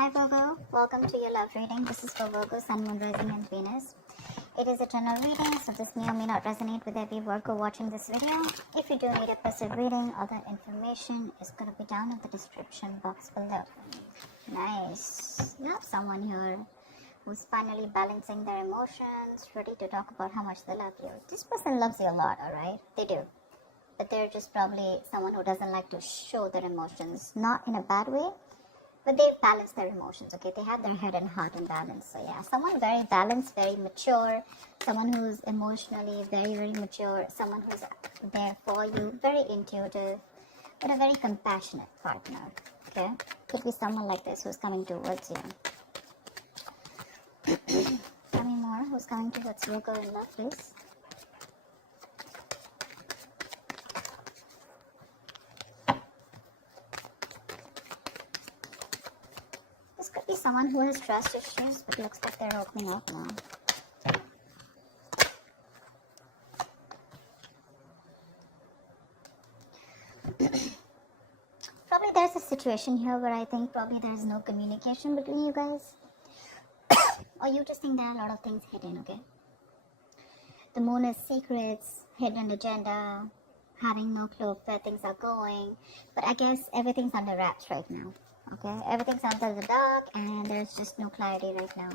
Hi Virgo, welcome to your love reading. This is for Virgo, Sun, Moon, Rising and Venus. It is a general reading, so this may or may not resonate with every Virgo watching this video. If you do need a passive reading, other information is going to be down in the description box below. Nice. You have someone here who's finally balancing their emotions, ready to talk about how much they love you. This person loves you a lot, alright? They do. But they're just probably someone who doesn't like to show their emotions, not in a bad way. But they balance their emotions, okay? They have their head and heart in balance. So yeah, someone very balanced, very mature, someone who's emotionally very, very mature, someone who's there for you, very intuitive, but a very compassionate partner, okay? Could be someone like this who's coming towards you. Tell me more, who's coming towards Virgo in love, please? This could be someone who has trust issues, but looks like they're opening up now. Probably there's a situation here where I think probably there's no communication between you guys. Or you just think there are a lot of things hidden, okay? The moon is secrets, hidden agenda, having no clue of where things are going. But I guess everything's under wraps right now. Okay, everything's under the dark and there's just no clarity right now.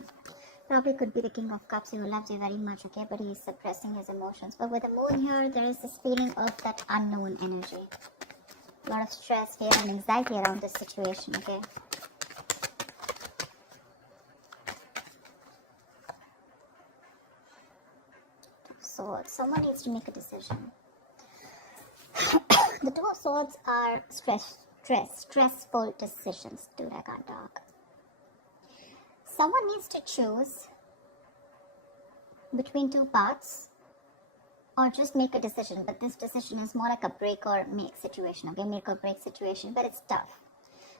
Probably could be the King of Cups who loves you very much, okay, but he's suppressing his emotions. But with the moon here, there is this feeling of that unknown energy. A lot of stress, fear and anxiety around this situation, okay. So someone needs to make a decision. The Two of Swords are stressful decisions. Dude, I can't talk. Someone needs to choose between two paths or just make a decision. But this decision is more like a break or make situation. Okay, make or break situation, but it's tough.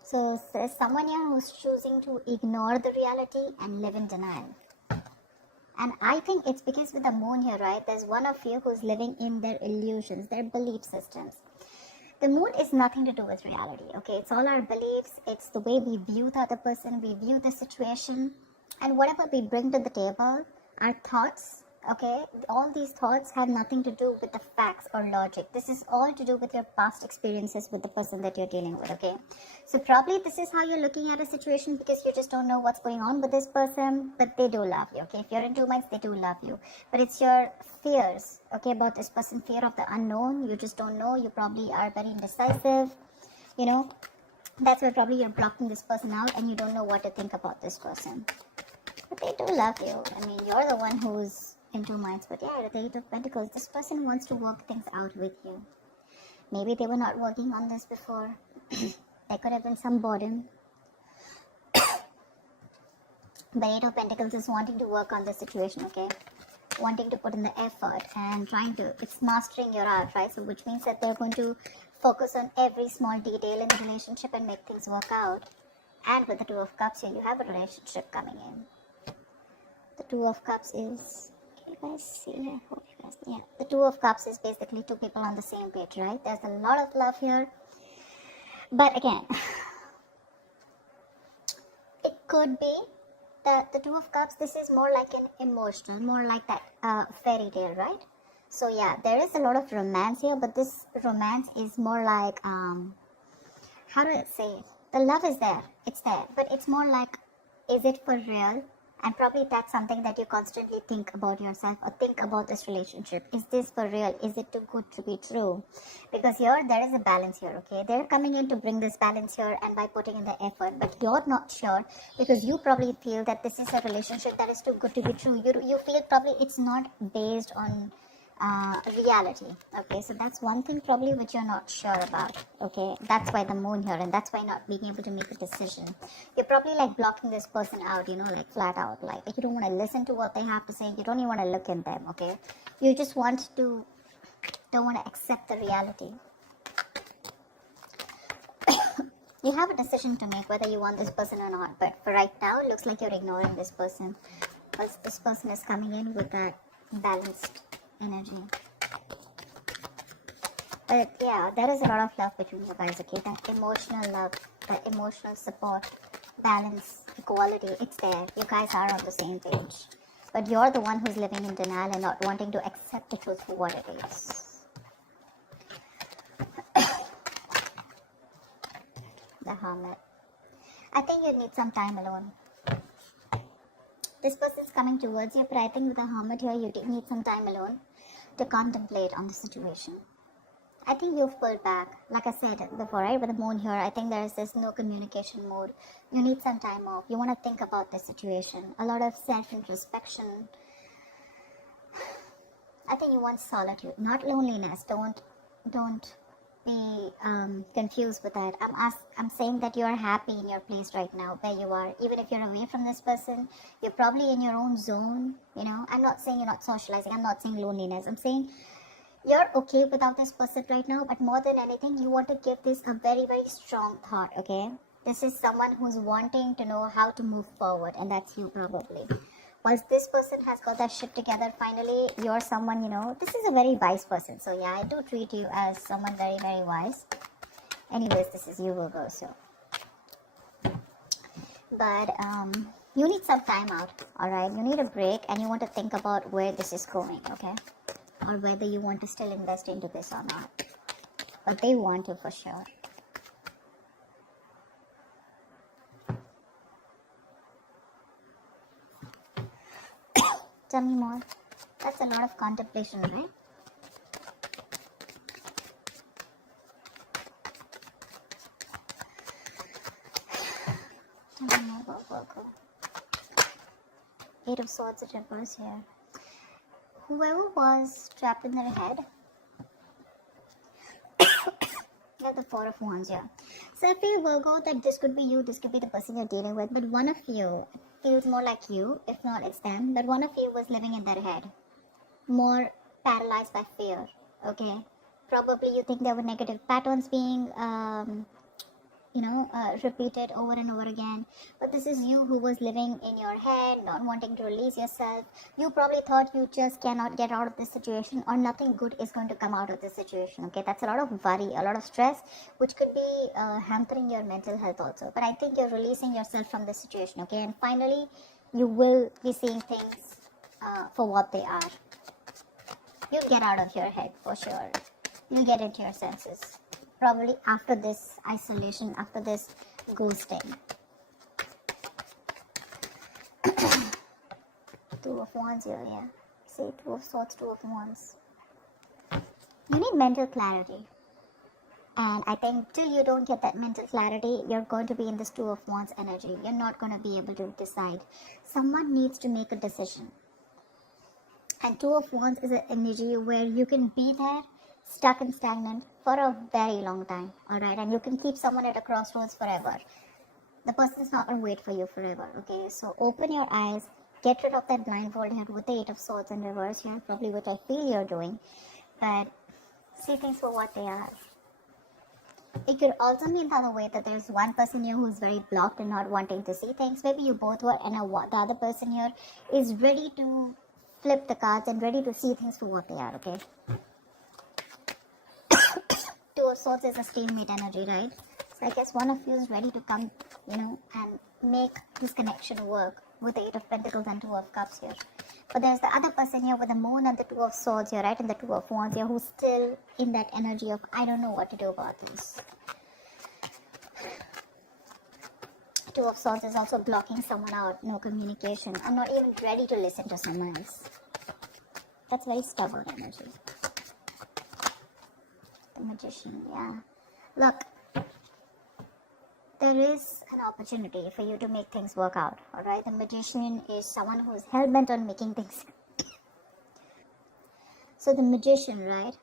So there's someone here who's choosing to ignore the reality and live in denial. And I think it's because with the moon here, right, there's one of you who's living in their illusions, their belief systems. The moon is nothing to do with reality, okay? It's all our beliefs. It's the way we view the other person, we view the situation. And whatever we bring to the table, our thoughts, okay? All these thoughts have nothing to do with the facts or logic. This is all to do with your past experiences with the person that you're dealing with, okay? So probably this is how you're looking at a situation because you just don't know what's going on with this person, but they do love you, okay? If you're in two minds, they do love you. But it's your fears, okay, about this person, fear of the unknown. You just don't know. You probably are very indecisive, you know. That's why probably you're blocking this person out and you don't know what to think about this person. But they do love you. I mean, you're the one who's in two minds. But yeah, the Eight of Pentacles, this person wants to work things out with you. Maybe they were not working on this before. There could have been some boredom. The Eight of Pentacles is wanting to work on the situation, okay? Wanting to put in the effort and trying to, it's mastering your art, right? So which means that they're going to focus on every small detail in the relationship and make things work out. And with the Two of Cups here, you have a relationship coming in. The Two of Cups is, can you guys see? I hope you guys, yeah. The Two of Cups is basically two people on the same page, right? There's a lot of love here. But again, it could be the Two of Cups, this is more like an emotional, more like that fairy tale, right? So yeah, there is a lot of romance here, but this romance is more like, how do I say it? The love is there, it's there, but it's more like, is it for real? And probably that's something that you constantly think about yourself or think about this relationship. Is this for real? Is it too good to be true? Because here, there is a balance here, okay? They're coming in to bring this balance here and by putting in the effort. But you're not sure because you probably feel that this is a relationship that is too good to be true. You feel probably it's not based on reality, okay? So that's one thing probably which you're not sure about, okay? That's why the moon here, and that's why not being able to make a decision. You're probably like blocking this person out, you know, like flat out, like you don't want to listen to what they have to say. You don't even want to look at them, okay? You just don't want to accept the reality. You have a decision to make whether you want this person or not, but for right now it looks like you're ignoring this person because this person is coming in with that balanced energy. But yeah, there is a lot of love between you guys, okay? That emotional love, that emotional support, balance, equality, it's there. You guys are on the same page. But you're the one who's living in denial and not wanting to accept the truth for what it is. The Hermit. I think you need some time alone. This person's coming towards you, but I think with the Hermit here, you need some time alone to contemplate on the situation. I think you've pulled back. Like I said before, right? With the moon here, I think there is this no communication mode. You need some time off. You want to think about this situation. A lot of self-introspection. I think you want solitude, not loneliness. Don't be confused with that. I'm saying that you are happy in your place right now, where you are. Even if you're away from this person, you're probably in your own zone. I'm not saying you're not socializing. I'm not saying loneliness. I'm saying you're okay without this person right now, but more than anything, you want to give this a very, very strong thought, okay? This is someone who's wanting to know how to move forward, and that's you probably. Once this person has got that shit together, finally, you're someone, this is a very wise person. So yeah, I do treat you as someone very, very wise. Anyways, this is you, Virgo, so. But you need some time out, alright? You need a break, and you want to think about where this is going, okay? Or whether you want to still invest into this or not. But they want to for sure. Tell me more. That's a lot of contemplation, right? Tell me more about Virgo. 8 of Swords in reverse here. Whoever was trapped in their head, you have the 4 of Wands here. So I feel, Virgo, that this could be you, this could be the person you're dealing with, but one of you feels more like you, if not it's them, but one of you was living in their head, more paralyzed by fear, okay? Probably you think there were negative patterns being repeated over and over again. But this is you who was living in your head, not wanting to release yourself. You probably thought you just cannot get out of this situation, or nothing good is going to come out of this situation. Okay, that's a lot of worry, a lot of stress, which could be hampering your mental health also. But I think you're releasing yourself from this situation. Okay, and finally, you will be seeing things for what they are. You'll get out of your head for sure. You'll get into your senses. Probably after this isolation, after this ghosting. 2 of Wands here, yeah. See, 2 of Swords, 2 of Wands. You need mental clarity. And I think till you don't get that mental clarity, you're going to be in this 2 of Wands energy. You're not going to be able to decide. Someone needs to make a decision. And 2 of Wands is an energy where you can be there, stuck and stagnant for a very long time, alright? And you can keep someone at a crossroads forever. The person is not going to wait for you forever, okay? So open your eyes, get rid of that blindfold here with the 8 of Swords in reverse here, probably what I feel you're doing. But see things for what they are. It could also mean the other way, that there's one person here who's very blocked and not wanting to see things. Maybe you both were, and the other person here is ready to flip the cards and ready to see things for what they are, okay? 2 of Swords is a stalemate energy, right? So I guess one of you is ready to come, and make this connection work with the 8 of Pentacles and 2 of Cups here. But there's the other person here with the Moon and the 2 of Swords here, right? And the 2 of Wands here, who's still in that energy of, I don't know what to do about this. 2 of Swords is also blocking someone out, no communication. I'm not even ready to listen to someone else. That's very stubborn energy. The Magician, yeah. Look, there is an opportunity for you to make things work out, alright? The Magician is someone who is hell-bent on making things. So the Magician, right?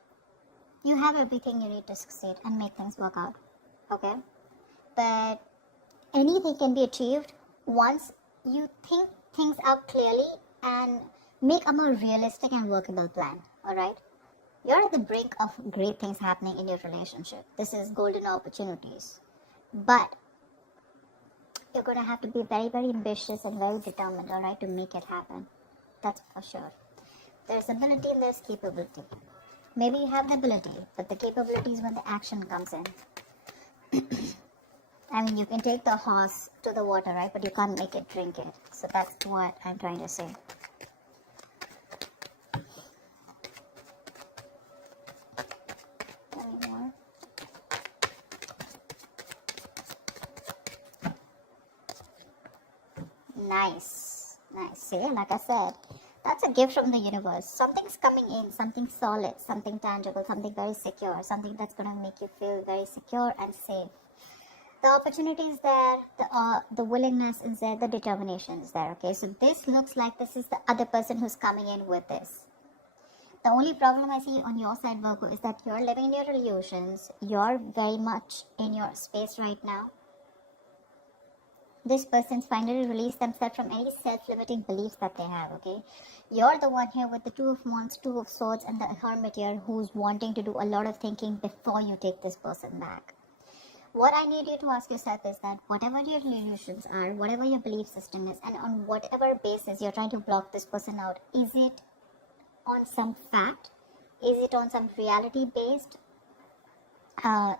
You have everything you need to succeed and make things work out, okay? But anything can be achieved once you think things out clearly and make a more realistic and workable plan, alright? You're at the brink of great things happening in your relationship. This is golden opportunities. But you're going to have to be very, very ambitious and very determined, alright, to make it happen. That's for sure. There's ability and there's capability. Maybe you have the ability, but the capability is when the action comes in. I mean, you can take the horse to the water, right? But you can't make it drink it. So that's what I'm trying to say. Any more? Nice. Nice. See, like I said, that's a gift from the universe. Something's coming in, something solid, something tangible, something very secure, something that's going to make you feel very secure and safe. The opportunity is there, the willingness is there, the determination is there. Okay, so this looks like this is the other person who's coming in with this. The only problem I see on your side, Virgo, is that you're living in your illusions. You're very much in your space right now. This person's finally released themselves from any self-limiting beliefs that they have, okay? You're the one here with the Two of Wands, Two of Swords, and the Hermit here who's wanting to do a lot of thinking before you take this person back. What I need you to ask yourself is that whatever your illusions are, whatever your belief system is, and on whatever basis you're trying to block this person out, is it on some fact? Is it on some reality-based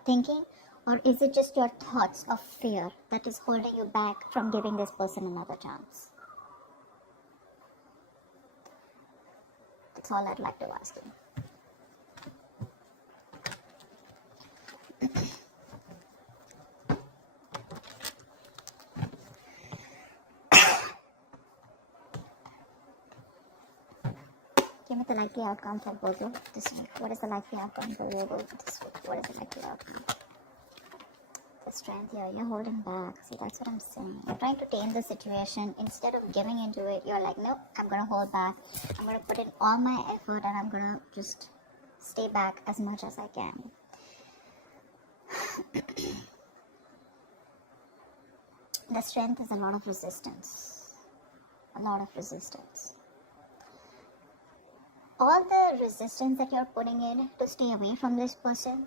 thinking? Or is it just your thoughts of fear that is holding you back from giving this person another chance? That's all I'd like to ask you. Give me the likely outcome for Virgo this week. What is the likely outcome for Virgo this week? What is the likely outcome? The strength here, you're holding back. See, that's what I'm saying. You're trying to tame the situation. Instead of giving into it, you're like, nope, I'm going to hold back. I'm going to put in all my effort and I'm going to just stay back as much as I can. The strength is a lot of resistance. A lot of resistance. All the resistance that you're putting in to stay away from this person,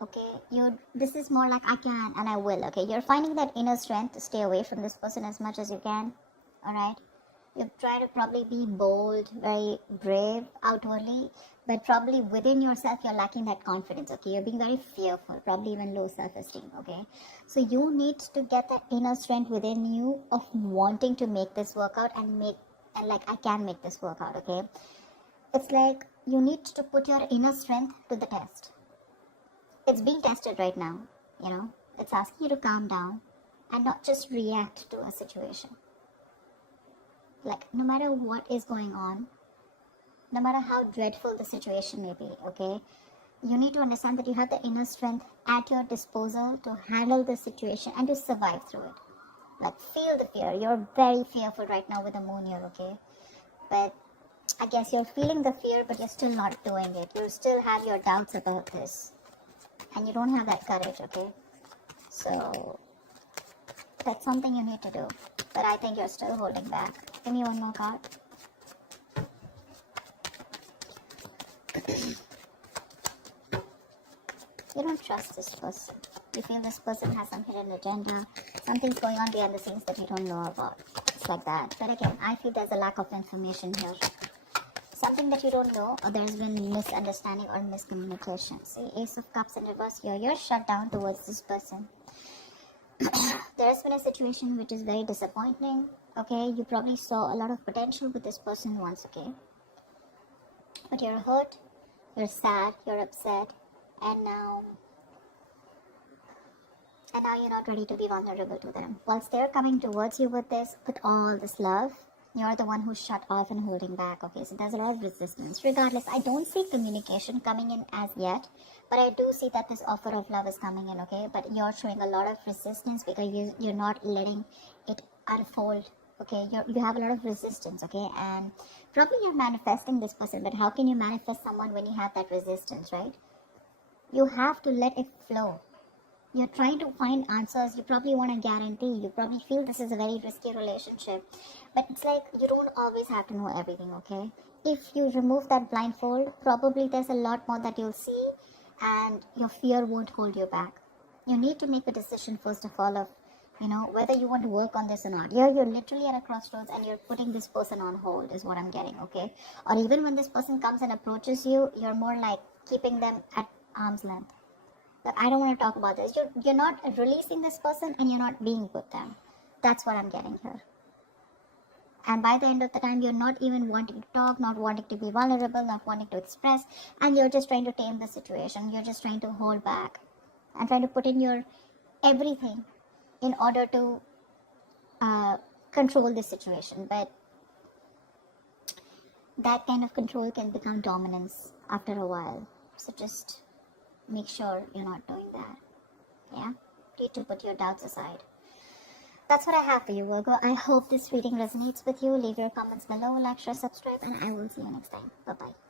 okay, this is more like I can and I will, okay? You're finding that inner strength to stay away from this person as much as you can, alright? You try to probably be bold, very brave outwardly, but probably within yourself you're lacking that confidence, okay? You're being very fearful, probably even low self-esteem, okay? So you need to get that inner strength within you of wanting to make this work out and like I can make this work out, okay? It's like you need to put your inner strength to the test. It's being tested right now, you know. It's asking you to calm down and not just react to a situation. Like, no matter what is going on, no matter how dreadful the situation may be, okay, you need to understand that you have the inner strength at your disposal to handle the situation and to survive through it. Like, feel the fear. You're very fearful right now with the moon here, okay? But I guess you're feeling the fear, but you're still not doing it. You still have your doubts about this. And you don't have that courage, okay? So, that's something you need to do. But I think you're still holding back. Give me one more card. You don't trust this person. You feel this person has some hidden agenda. Something's going on behind the scenes that you don't know about. It's like that. But again, I feel there's a lack of information here. Something that you don't know, or there's been misunderstanding or miscommunication. See, Ace of Cups in reverse here. You're shut down towards this person. There's been a situation which is very disappointing. Okay, you probably saw a lot of potential with this person once, okay? But you're hurt, you're sad, you're upset, and now you're not ready to be vulnerable to them. Whilst they're coming towards you with all this love, you're the one who's shut off and holding back, okay? So there's a lot of resistance. Regardless, I don't see communication coming in as yet, but I do see that this offer of love is coming in, okay? But you're showing a lot of resistance because you're not letting it unfold, okay? You have a lot of resistance, okay? And probably you're manifesting this person, but how can you manifest someone when you have that resistance, right? You have to let it flow. You're trying to find answers. You probably want a guarantee. You probably feel this is a very risky relationship. But it's like you don't always have to know everything, okay? If you remove that blindfold, probably there's a lot more that you'll see and your fear won't hold you back. You need to make a decision first of all of, whether you want to work on this or not. You're literally at a crossroads and you're putting this person on hold is what I'm getting, okay? Or even when this person comes and approaches you, you're more like keeping them at arm's length. That I don't want to talk about this. You're not releasing this person and you're not being with them. That's what I'm getting here. And by the end of the time, you're not even wanting to talk, not wanting to be vulnerable, not wanting to express, and you're just trying to tame the situation. You're just trying to hold back and trying to put in your everything in order to control the situation. But that kind of control can become dominance after a while. So just make sure you're not doing that. Yeah? Need to put your doubts aside. That's what I have for you, Virgo. I hope this reading resonates with you. Leave your comments below, like, share, subscribe, and I will see you next time. Bye-bye.